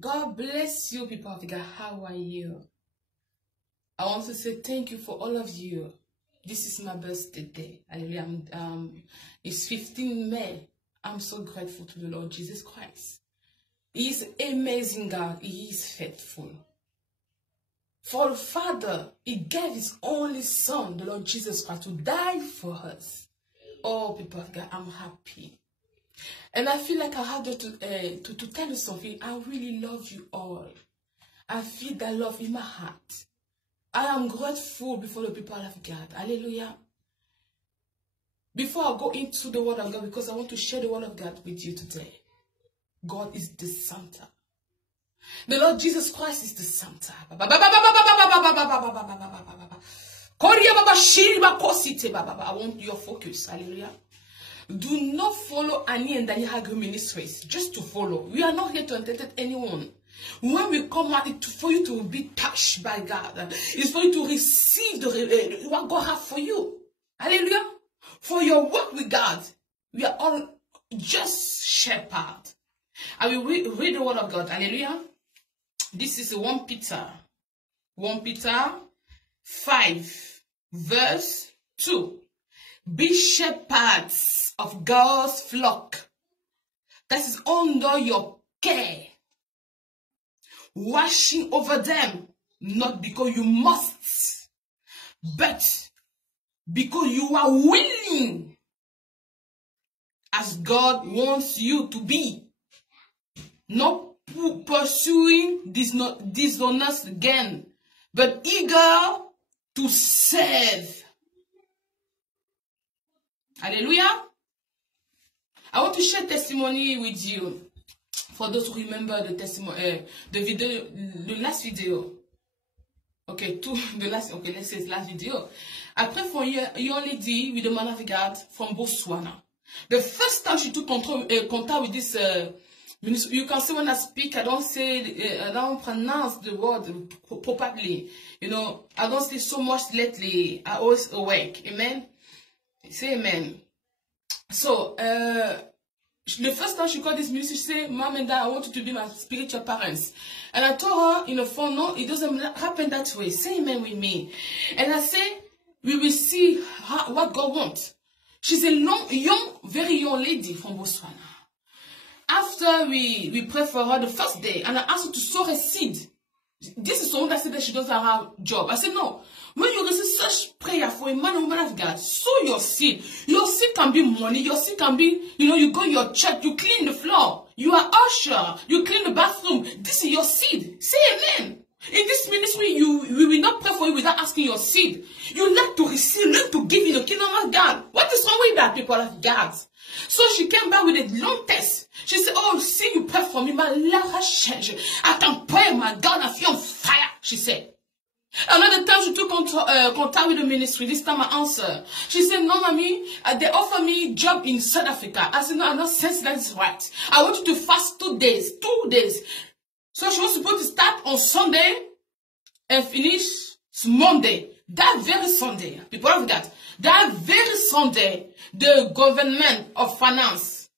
God bless you, people of God. How are you? I want to say thank you for all of you. This is my birthday day. Hallelujah. It's 15 May. I'm so grateful to the Lord Jesus Christ. He is amazing God. He is faithful. For the Father, He gave His only Son, the Lord Jesus Christ, to die for us. Oh, people of God, I'm happy. And I feel like I have to tell you something. I really love you all. I feel that love in my heart. I am grateful before the people of God. Hallelujah. Before I go into the word of God, because I want to share the word of God with you today. God is the center. The Lord Jesus Christ is the center. I want your focus. Hallelujah. Do not follow any and any ministries. Just to follow. We are not here to entertain anyone. When we come out, it's for you to be touched by God. It's for you to receive what God has for you. Hallelujah. For your work with God. We are all just shepherds. I will read the word of God. Hallelujah. This is 1 Peter. 1 Peter 5 verse 2. Be shepherds of God's flock that is under your care, watching over them, not because you must, but because you are willing, as God wants you to be, not pursuing dishonest gain, but eager to serve. Hallelujah. I want to share testimony with you. For those who remember the testimony, the last video. Okay, let's say last video. I prayed for a young lady with a man of God from Botswana. The first time she took contact with this ministry, you can see when I speak, I don't pronounce the word properly. You know, I don't say so much lately. I always awake. Amen. Say amen. So, the first time she called this ministry, she said, Mom and Dad, I want you to be my spiritual parents. And I told her in the phone, no, it doesn't happen that way. Say amen with me. And I say, we will see what God wants. She's a very young lady from Botswana. After we prayed for her the first day, and I asked her to sow her seed. This is someone that said that she doesn't have a job. I said, no. When you receive such prayer for a man or woman of God, sow your seed. Your seed can be money. Your seed can be, you go to your church, you clean the floor. You are usher. You clean the bathroom. This is your seed. Say amen. In this ministry, we will not pray for you without asking your seed. You learn to receive, learn to give in the kingdom of God. What is wrong with that, people of God? So she came back with a long test. She said, oh, see, you pray for me. My life has changed. I can pray, my God, I feel on fire, she said. Another time she took contact with the ministry. This time I answered. She said, no, mommy, they offer me a job in South Africa. I said, no, I'm not saying that's right. I want you to fast 2 days. 2 days. So she was supposed to start on Sunday and finish Monday. That very Sunday, people of God, that very Sunday, the government of finance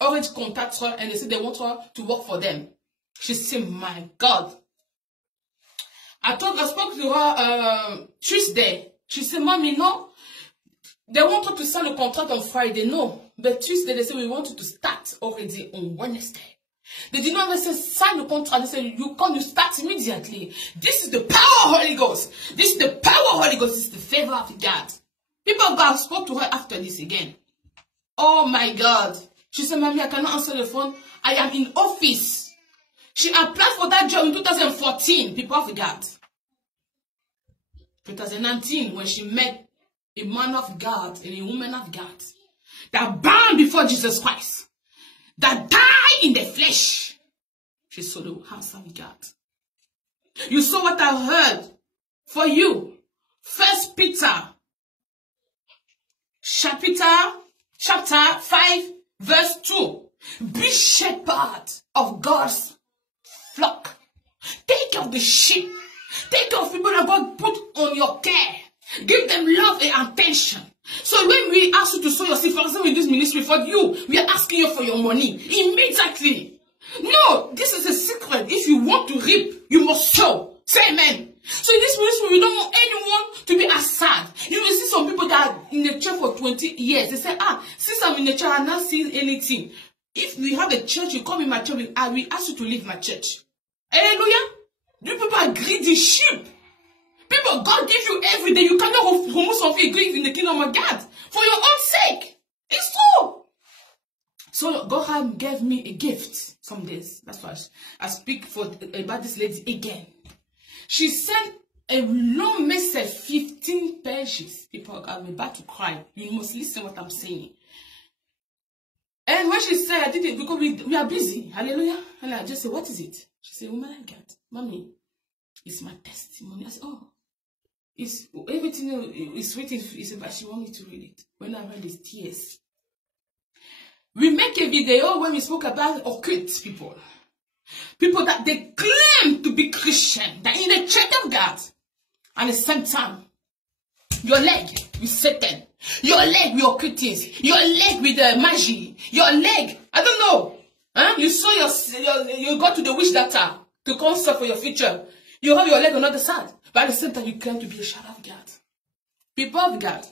already contacted her and they said they want her to work for them. She said, my God. I spoke to her Tuesday. She said, Mommy, no. They want her to sign a contract on Friday. No. But Tuesday, they said, we want you to start already on Wednesday. They did not say sign the contract. They said, you start immediately. This is the power of Holy Ghost. This is the power of Holy Ghost. This is the favor of God. People of God spoke to her after this again. Oh my God. She said, Mommy, I cannot answer the phone. I am in office. She applied for that job in 2014, people of God. 2019, when she met a man of God and a woman of God that bound before Jesus Christ, that died in the flesh, she saw the house of God. You saw what I heard for you. 1 Peter chapter 5 verse 2. Be shepherd of God's flock. Take care of the sheep. Take care of people that God put on your care. Give them love and attention. So when we ask you to sow your seed, for example, in this ministry for you, we are asking you for your money immediately. No, this is a secret. If want to reap, you must sow. Say amen. So in this ministry, we don't want anyone to be as sad. You will see some people that are in the church for 20 years. They say, since I'm in the church, I'm not seeing anything. If we have a church, you come in my church, I will ask you to leave my church. Hallelujah. You people are greedy sheep. People, God gives you every day. You cannot remove something great in the kingdom of God for your own sake. It's true. So God gave me a gift some days. That's why I speak about this lady again. She sent a long message, 15 pages. People, I'm about to cry. You must listen what I'm saying. And when she said, I did it because we are busy. Hallelujah. And I just said, what is it? She said, woman of God, mommy, it's my testimony. I said, oh, it's everything is written. But she wanted me to read it. When I read it, tears. We make a video when we spoke about occult people. People that they claim to be Christian, that in the church of God. And at the same time, your leg with Satan, your leg with occultism, your leg with magic, your leg, I don't know. You saw you go to the witch doctor to consult for your future. You have your leg on the other side. But at the same time, you claim to be a child of God. People of God,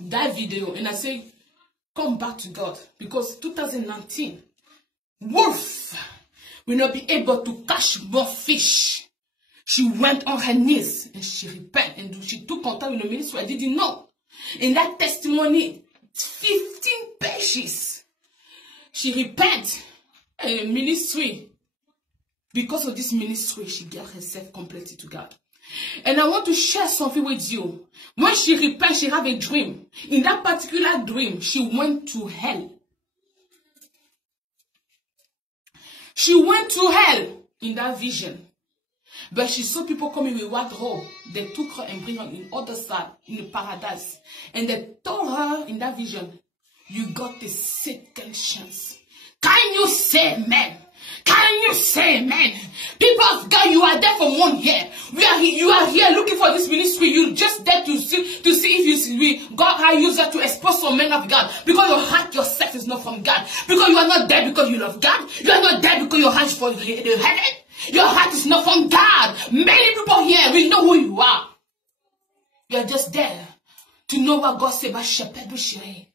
that video, and I say, come back to God. Because 2019, wolf will not be able to catch more fish. She went on her knees and she repented and she took contact with the ministry. I didn't know. In that testimony, 15 pages. She repented in ministry. Because of this ministry, she gave herself completely to God. And I want to share something with you. When she repented, she had a dream. In that particular dream, she went to hell. She went to hell in that vision. But she saw people coming with white robe. They took her and bring her in other side, in the paradise. And they told her in that vision, you got the second chance. Can you say amen? Can you say amen? People of God, you are there for 1 year. You are here looking for this ministry. You just there to see if God has used that to expose some men of God. Because your heart yourself is not from God. Because you are not there because you love God. You are not there because your heart is for the heaven. Your heart is not from God. Many people here, we know who you are. You are just there to know what God said about Shepherd Bushire.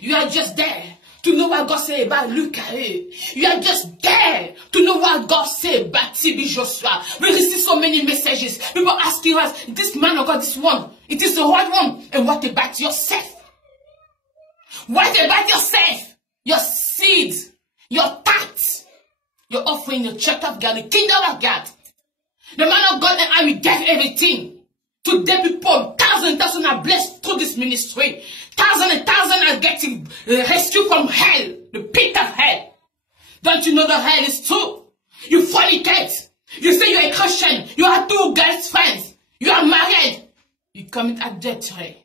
You are just there to know what God said about Luke. You are just there to know what God said about TB Joshua. We receive so many messages. People asking us, this man of God, this one, it is the right one. And what about yourself? What about yourself? Your seed, your tithe, your offering, your church of God, the kingdom of God. The man of God and I, we gave everything. Today people, thousands are blessed through this ministry. Thousands are getting rescued from hell, the pit of hell. Don't you know the hell is true? You fornicate. You say you're a Christian. You are 2 girls' friends. You are married. You commit adultery.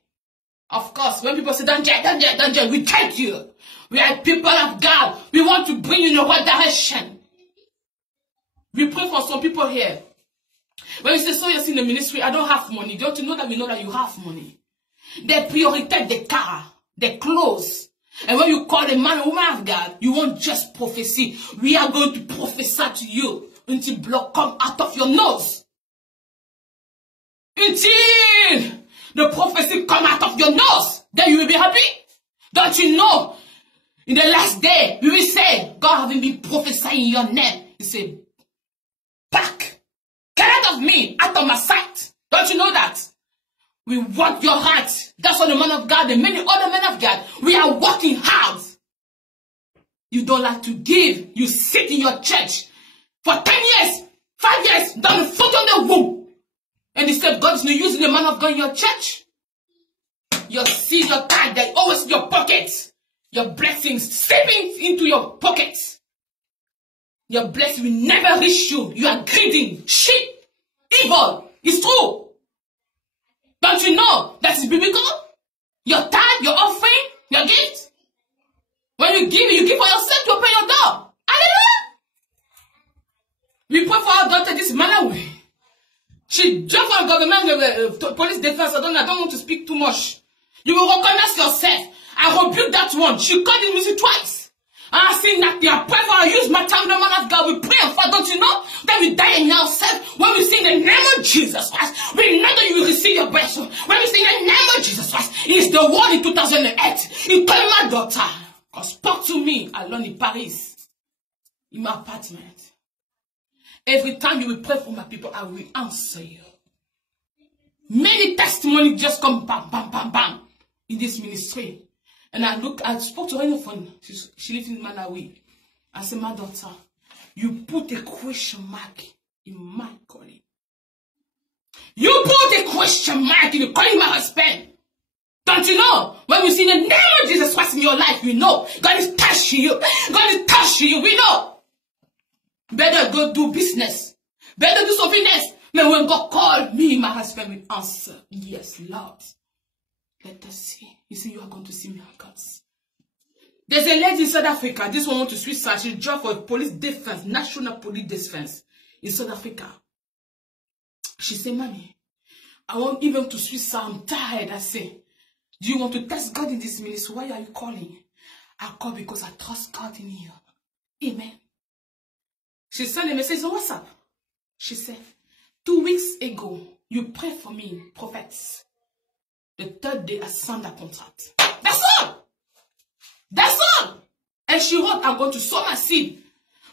Of course, when people say, don't, we take you. We are people of God. We want to bring you in the right direction. We pray for some people here. When we say, so you're in the ministry, I don't have money. Don't you know that we know that you have money? They prioritize the car, the clothes. And when you call a man or woman of God, you won't just prophecy. We are going to prophesy to you until blood come out of your nose. Until the prophecy come out of your nose, then you will be happy. Don't you know? In the last day, we will say, God having been prophesying your name. He said, back. Get out of me, out of my sight. Don't you know that? We want your heart. That's what the man of God and many other men of God, we are working hard. You don't like to give. You sit in your church for 10 years, 5 years, down the foot on the womb. And instead God is not using the man of God in your church. Your seed, your tithe, they're always in your pockets. Your blessings slipping into your pockets. Your blessing will never reach you. You are greedy, sheep, evil. It's true. Don't you know that is biblical? Your tithe, your offering, your gift. When you give for yourself to open your door. Hallelujah. We pray for our daughter this manner way. She jumped on government police defense. I don't want to speak too much. You will recognize yourself. I rebuke that one. She called in music twice. And I seen that they are praying for her. Use my time, the man of God. We pray for. Don't you know that time you die in yourself, when we sing the name of Jesus Christ, we know that you will receive your blessing. When we sing the name of Jesus Christ, He is the one in 2008. He told my daughter, God spoke to me alone in Paris, in my apartment. Every time you will pray for my people, I will answer you. Many testimonies just come bam, bam, bam, bam in this ministry. And I spoke to her on the phone. She lives in Malawi. I said, my daughter, you put a question mark in my calling. You put a question mark in the calling my husband. Don't you know? When you see the name of Jesus Christ in your life, you know God is touching you. God is touching you. We know. Better go do business. Better do something else. But when God called me, my husband will answer, yes, Lord. Let us see. You see, you are going to see miracles. There's a lady in South Africa. This one went to Switzerland. She joined for police defense, national police defense in South Africa. She said, Mommy, I want even to Switzerland. I'm tired. I say, do you want to test God in this ministry? Why are you calling? I call because I trust God in you. Amen. She sent a message on WhatsApp. She said, 2 weeks ago, you prayed for me, prophets. The third day, I signed a contract. That's all. That's all. And she wrote, I'm going to sow my seed.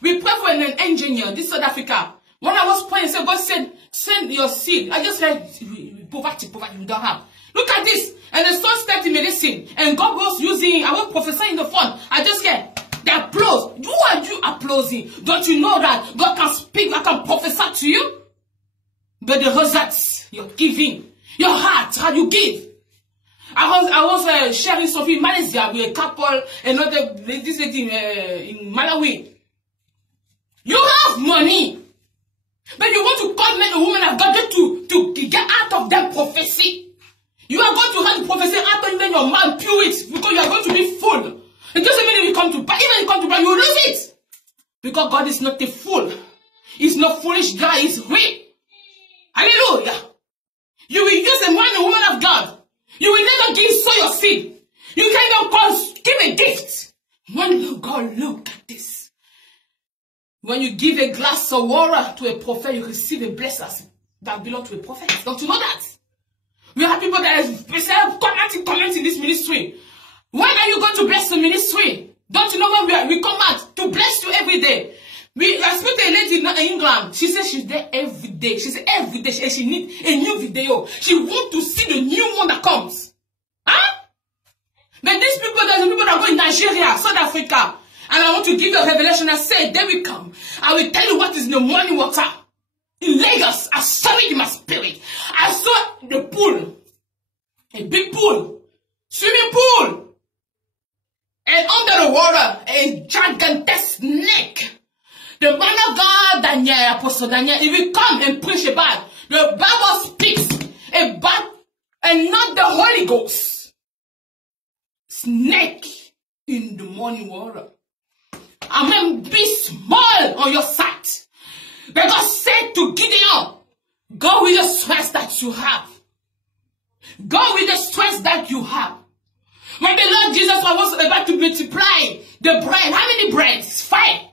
We prayed for an engineer, this South Africa. When I was praying, God said, send your seed. I just said, poverty, we don't have. Look at this. And the son started medicine. And God was using, I was prophesying in the phone. I just get the applause. Who are you applauding? Don't you know that God can speak, I can prophesy to you? But the results, you're giving. Your heart, how you give. I was sharing something in Malaysia with a couple, another this lady in Malawi. You have money, but you want to call men and women of God to get out of that prophecy. You are going to have the prophecy out of your mind, pure it, because you are going to be full. It doesn't mean you come to buy, even if you come to buy, you lose it. Because God is not a fool. He's not foolish guy, he's real. Hallelujah. You will use a man and woman of God. You will never sow your seed. You cannot give a gift. When God look at this. When you give a glass of water to a prophet, you receive a blessing that belongs to a prophet. Don't you know that? We have people that are commenting this ministry. When are you going to bless the ministry? Don't you know when we come out to bless you every day? I spoke to a lady in England. She said she's there every day. She said every day she needs a new video. She wants to see the new one that comes. Huh? But these people, there's people that go in Nigeria, South Africa. And I want to give you a revelation. I said, there we come. I will tell you what is in the morning water. In Lagos, I saw it in my spirit. I saw the pool. A big pool. Swimming pool. And under the water, a gigantic snake. The man of God, Daniel, Apostle Daniel, he will come and preach about. The Bible speaks about, and not the Holy Ghost. Snake in the morning water. Amen. Be small on your side. But God said to Gideon, go with the strength that you have. Go with the strength that you have. When the Lord Jesus was about to multiply the bread, how many breads? 5.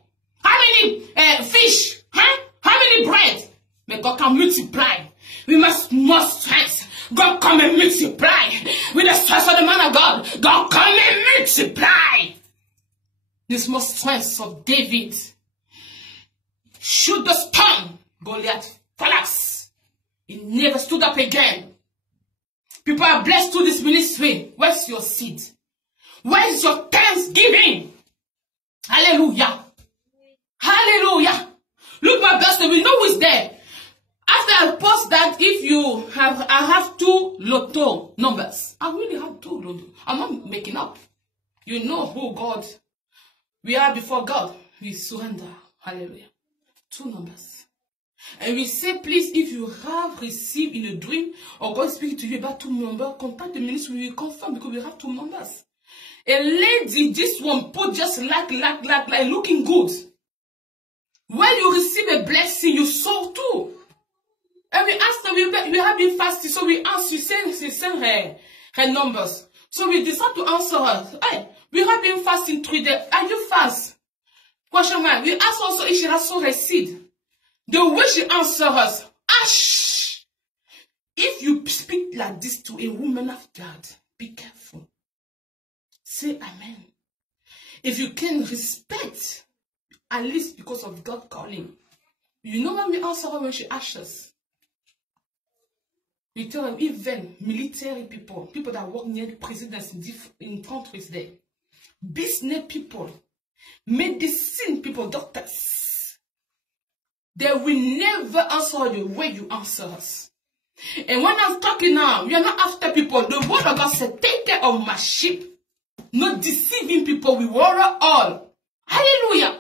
How many fish? Huh? How many bread? But God can multiply. We must more strength. God come and multiply. With the strength of the man of God, God come and multiply. This more strength of David. Shoot the stone. Goliath collapsed. He never stood up again. People are blessed through this ministry. Where's your seed? Where's your thanksgiving? Hallelujah. Hallelujah. Look, my pastor, we know who's there. After I post that, if you have, I have 2 lotto numbers. I really have 2 lotto. I'm not making up. You know who God, we are before God. We surrender. Hallelujah. 2 numbers. And we say, please, if you have received in a dream, or God speaking to you about 2 numbers, contact the ministry, we will confirm because we have 2 numbers. A lady, this one put just like looking good. When you receive a blessing, you sow too. And we asked her, we have been fasting, so we asked, she sent her numbers. So we decided to answer her. Hey, we have been fasting 3 days. Are you fast? Question mark. We asked also if she has sown her seed. The way she answers us, ash. If you speak like this to a woman of God, be careful. Say amen. If you can respect, at least because of God calling, you know when we answer her when she asks. We tell them, even military people, people that work near the presidents in countries there, business people, medicine people, doctors, they will never answer the way you answer us. And when I'm talking now, we are not after people. The word of God said, take care of my sheep. Not deceiving people. We worry all. Hallelujah.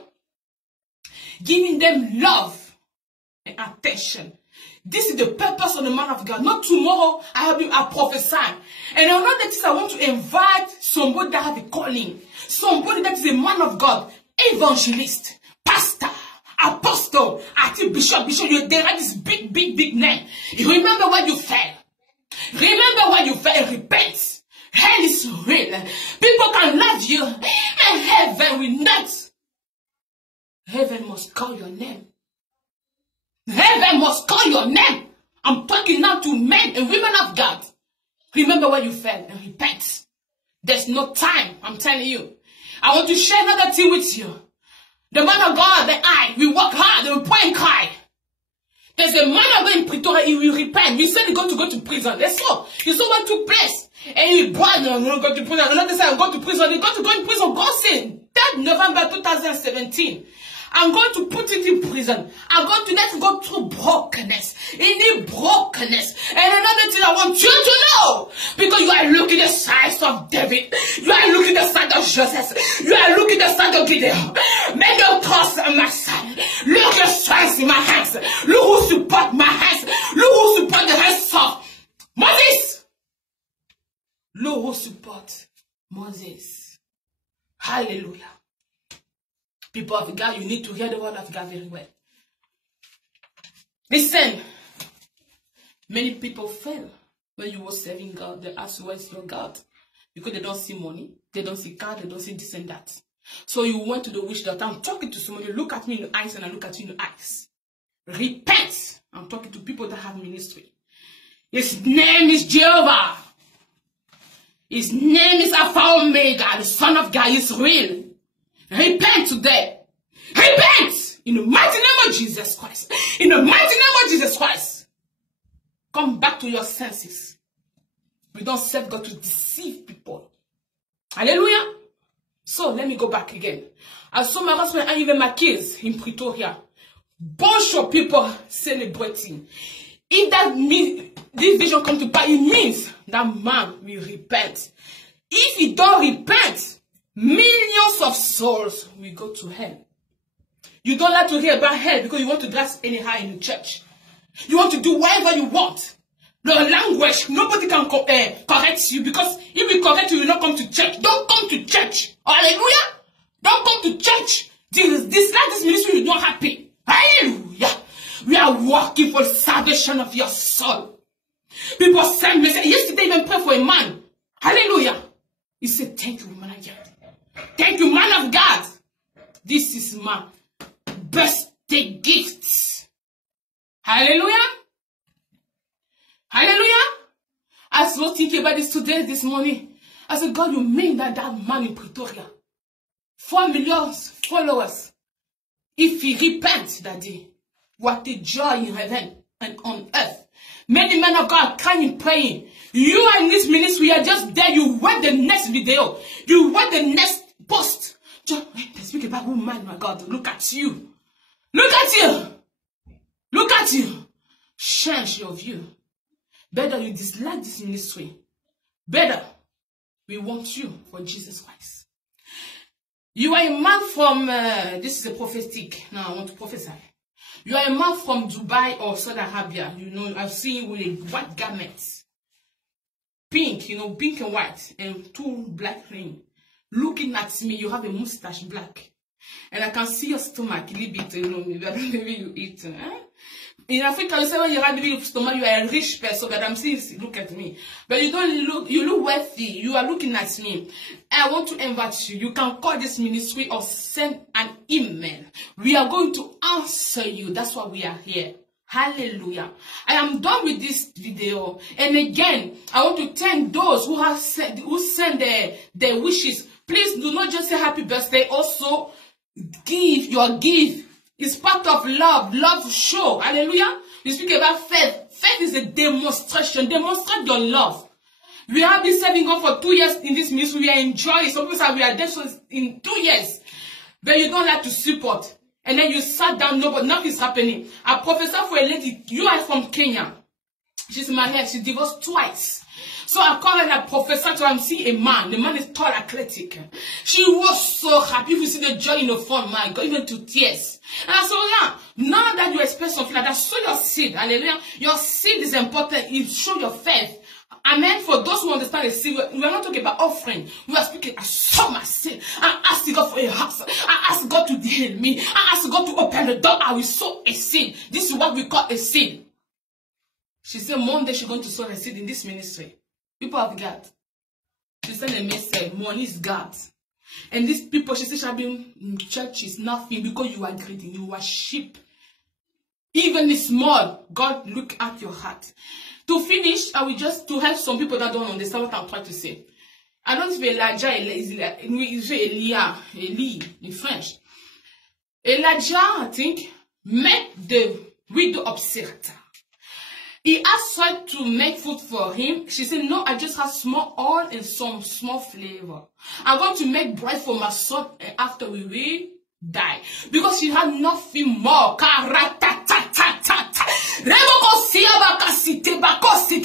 Giving them love and attention. This is the purpose of the man of God. Not tomorrow, I prophesy. And another thing, I want to invite somebody that have a calling. Somebody that is a man of God. Evangelist. Pastor. Apostle. Bishop. They have this big name. You remember when you fell. Remember when you fell. Repent. Hell is real. People can love you. And heaven will not. Heaven must call your name. Heaven must call your name. I'm talking now to men and women of God. Remember when you fell and repent. There's no time, I'm telling you. I want to share another thing with you. The man of God, we work hard, we pray and cry. There's a man of God in Pretoria, he will repent. We said he's going to go to prison. That's all. You saw what took place. And he brought him to go to prison. Another time, go to prison. He got to go in prison. God said, that November 2017. I'm going to put it in prison. I'm going to let you go through brokenness. In the brokenness. And another thing I want you to know. Because you are looking the size of David. You are looking the side of Joseph. You are looking the side of Gideon. Make no trust on my side. Look your strength in my hands. Look who support my hands. Look who support the hands of Moses. Look who support Moses. Hallelujah. People of God, you need to hear the word of God very well. Listen, many people fail when you were serving God. They ask, where's your God? Because they don't see money, they don't see car, they don't see this and that. So you went to the witch doctor. I'm talking to somebody, look at me in the eyes and I look at you in the eyes. Repent. I'm talking to people that have ministry. His name is Jehovah. His name is Alpha Omega. The Son of God is real. Repent today. Repent in the mighty name of Jesus Christ. In the mighty name of Jesus Christ. Come back to your senses. We don't serve God to deceive people. Hallelujah. So let me go back again. I saw my husband and even my kids in Pretoria. Bunch of people celebrating. If that means this vision comes to pass, it means that man will repent. If he don't repent, millions of souls will go to hell. You don't like to hear about hell because you want to dress anyhow in the church. You want to do whatever you want. The language, nobody can correct you because if we correct you, you will not come to church. Don't come to church. Hallelujah. Don't come to church. This ministry is not happy. Hallelujah. We are working for salvation of your soul. People send me, yesterday even prayed for a man. Hallelujah. He said, thank you, man of God. Thank you, man of God. This is my birthday gift. Hallelujah. Hallelujah. I was thinking about this today, this morning. I said, God, you mean that man in Pretoria, 4 million followers, if he repents that day, what a joy in heaven and on earth. Many men of God crying, praying. You are in this ministry, you are just there. You watch the next video. You watch the next post. Just speak about woman, my God. Look at you. Look at you. Look at you. Change your view. Better you dislike this ministry. Better we want you for Jesus Christ. You are a man from, this is a prophetic. Now I want to prophesy. You are a man from Dubai or Saudi Arabia. You know, I've seen you with a white garment. Pink, you know, pink and white. And 2 black rings. Looking at me, you have a mustache black. And I can see your stomach a little bit, you know, maybe you eat. In Africa, you say when you have a big stomach, you are a rich person. But I'm saying, look at me. But you don't look, you look wealthy. You are looking at me. I want to invite you. You can call this ministry or send an email. We are going to answer you. That's why we are here. Hallelujah. I am done with this video. And again, I want to thank those who have sent their wishes. Please do not just say happy birthday. Also, give your gift. It's part of love. Love show. Hallelujah. You speak about faith. Faith is a demonstration. Demonstrate your love. We have been serving God for 2 years in this ministry. We are enjoying. Some people say we are there in 2 years. But you don't like to support. And then you sat down, no, but nothing is happening. I prophesy for a lady, you are from Kenya. She's in my head, she divorced twice. So I call her and I prophesy to her and see a man. The man is tall, athletic. She was so happy. If you see the joy in the phone, my God, even to tears. And I said, yeah, now that you expect something like that, sow your seed. Hallelujah. Your seed is important. It shows your faith. Amen. For those who understand the seed, we are not talking about offering. We are speaking, I saw my sin. I asked God for a house. I asked God to heal me. I asked God to open the door. I will sow a seed. This is what we call a seed. She said Monday she's going to sow a seed in this ministry. People have God. She sent a message, money is God. And these people, she said, shall be in churches, nothing, because you are greedy, you are sheep. Even small, God look at your heart. To finish, I will just to help some people that don't understand what I'm trying to say. I don't say Elijah, Eli in French. Elijah, I think, met the widow of Sarepta. He asked her to make food for him. She said, no, I just have small oil and some small flavor. I'm going to make bread for my son after we will die. Because she had nothing more.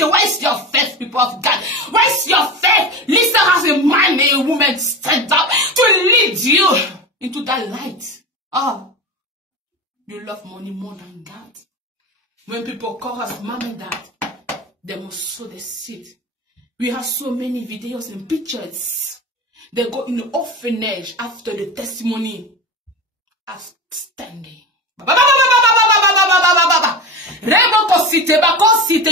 Where is your faith, people of God? Where is your faith? Listen, as a man and a woman stand up to lead you into that light. Oh, you love money more than God. When people call us mom and dad, they must sow the seed. We have so many videos and pictures. They go in the orphanage after the testimony as standing.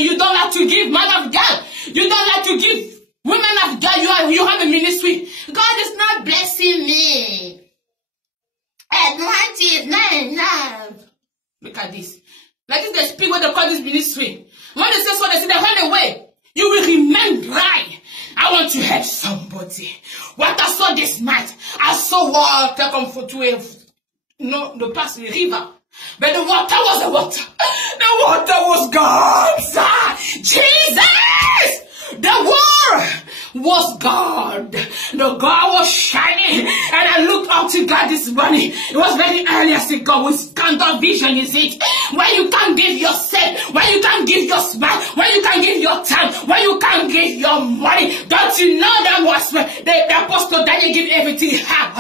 You don't like to give, man of God. You don't like to give, women of God. You have a ministry. God is not blessing me. Anointing is not enough. Look at this. Like this, they speak what they call this ministry. When they say so, they say they run away. You will remain dry. I want to help somebody. What I saw this night, I saw water come to a, the past the river. But the water was the water. The water was God. Jesus! The word was God. The God was shining. And I looked up to God this morning. It was very early. I said, God, what kind of vision is it? Where you can give yourself, where you can give your smile, where you can give your time, where you can give your money. Don't you know that was the apostle Daniel gave everything he had?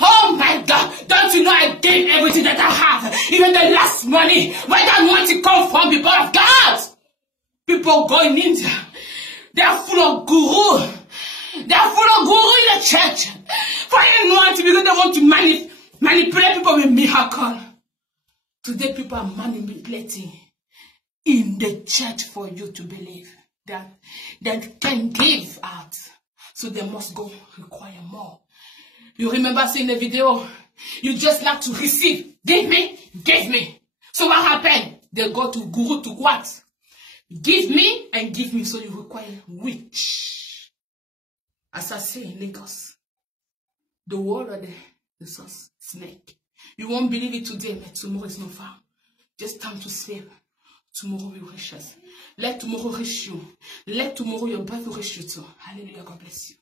Oh my God. Don't you know I gave everything that I have? Even the last money. Where that money come from, people of God? People go in India. They are full of guru. They are full of guru in the church. For anointing, because they want to manipulate people with miracle. Today people are manipulating in the church for you to believe that they can give out. So they must go require more. You remember seeing the video? You just like to receive. Give me, give me. So what happened? They go to guru to what? Give me and give me, so you require which? As I say in Lagos, the word of the source, snake. You won't believe it today, but tomorrow is not far. Just time to sleep. Tomorrow will reach us. Let tomorrow reach you. Let tomorrow your breath reach you too. Hallelujah, God bless you.